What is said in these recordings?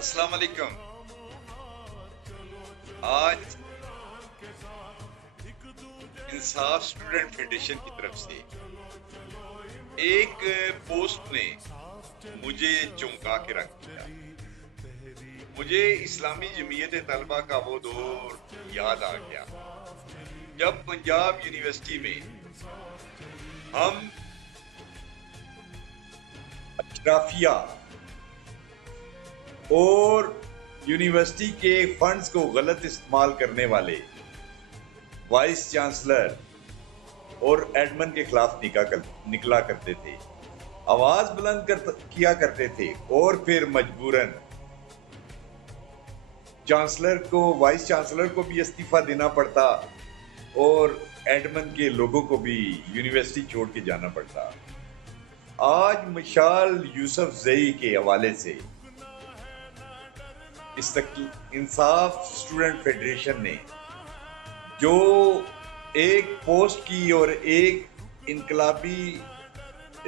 السلام علیکم. آج انصاف اسٹوڈنٹ فیڈریشن کی طرف سے ایک پوسٹ نے مجھے چونکا کے رکھ دیا. مجھے اسلامی جمعیت طلبہ کا وہ دور یاد آ گیا جب پنجاب یونیورسٹی میں ہم اشرافیہ اور یونیورسٹی کے فنڈز کو غلط استعمال کرنے والے وائس چانسلر اور ایڈمن کے خلاف نکلا کرتے تھے، آواز بلند کیا کرتے تھے اور پھر مجبوراً وائس چانسلر کو بھی استعفیٰ دینا پڑتا اور ایڈمن کے لوگوں کو بھی یونیورسٹی چھوڑ کے جانا پڑتا. آج مشال یوسف زئی کے حوالے سے انصاف اسٹوڈنٹ فیڈریشن نے جو ایک پوسٹ کی اور ایک انقلابی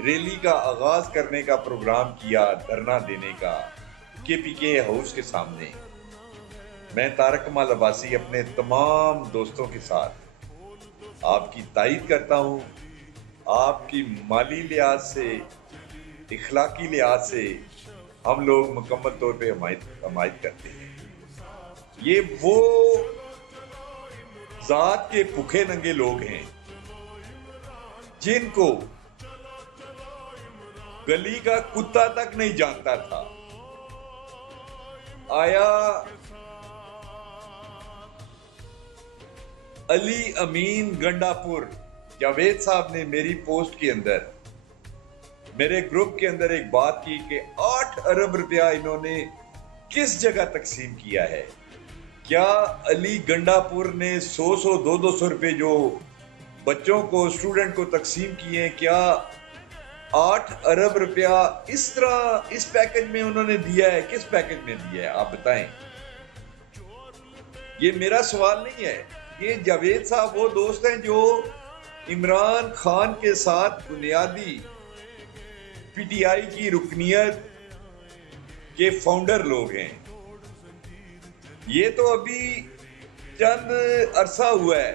ریلی کا آغاز کرنے کا پروگرام کیا، دھرنا دینے کا KPK ہاؤس کے سامنے، میں طارق کمال عباسی اپنے تمام دوستوں کے ساتھ آپ کی تائید کرتا ہوں. آپ کی مالی لحاظ سے، اخلاقی لحاظ سے ہم لوگ مکمل طور پہ حمایت کرتے ہیں. یہ وہ ذات کے بھوکے ننگے لوگ ہیں جن کو گلی کا کتا تک نہیں جانتا تھا. آیا علی امین گنڈا پور جاوید صاحب نے میری پوسٹ کے اندر، میرے گروپ کے اندر ایک بات کی کہ 8 ارب روپیہ انہوں نے کس جگہ تقسیم کیا ہے. کیا علی گنڈا پور نے 100 200 روپے جو بچوں کو، اسٹوڈنٹ کو تقسیم کیے ہیں، کیا 8 ارب روپیہ اس طرح اس پیکج میں انہوں نے دیا ہے؟ کس پیکج میں دیا ہے آپ بتائیں. یہ میرا سوال نہیں ہے. یہ جاوید صاحب وہ دوست ہیں جو عمران خان کے ساتھ بنیادی PTI کی رکنیت کے فاؤنڈر لوگ ہیں. یہ تو ابھی چند عرصہ ہوا ہے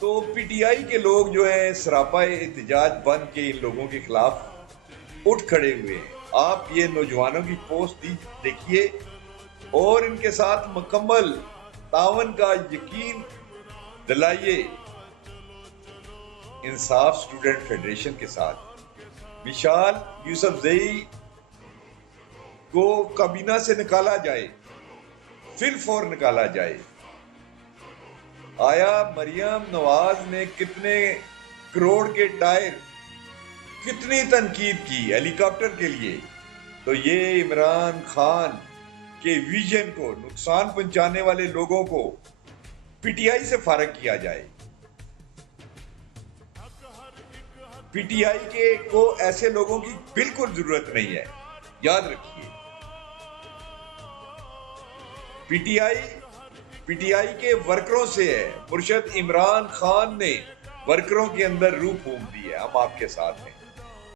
تو PTI کے لوگ جو ہیں سراپا احتجاج بن کے ان لوگوں کے خلاف اٹھ کھڑے ہوئے ہیں. آپ یہ نوجوانوں کی پوسٹ دیکھیے اور ان کے ساتھ مکمل تعاون کا یقین دلائیے. انصاف اسٹوڈنٹ فیڈریشن کے ساتھ مشال یوسف زئی کو کابینہ سے نکالا جائے، فی الفور نکالا جائے. آیا مریم نواز نے کتنے کروڑ کے ٹائر، کتنی تنقید کی ہیلی کاپٹر کے لیے، تو یہ عمران خان کے ویژن کو نقصان پہنچانے والے لوگوں کو PTI سے فارغ کیا جائے. PTI کو ایسے لوگوں کی بالکل ضرورت نہیں ہے، یاد رکھیے. PTI کے ورکروں سے ہے. مرشد عمران خان نے ورکروں کے اندر روح پھونک دی ہے. ہم آپ کے ساتھ ہیں.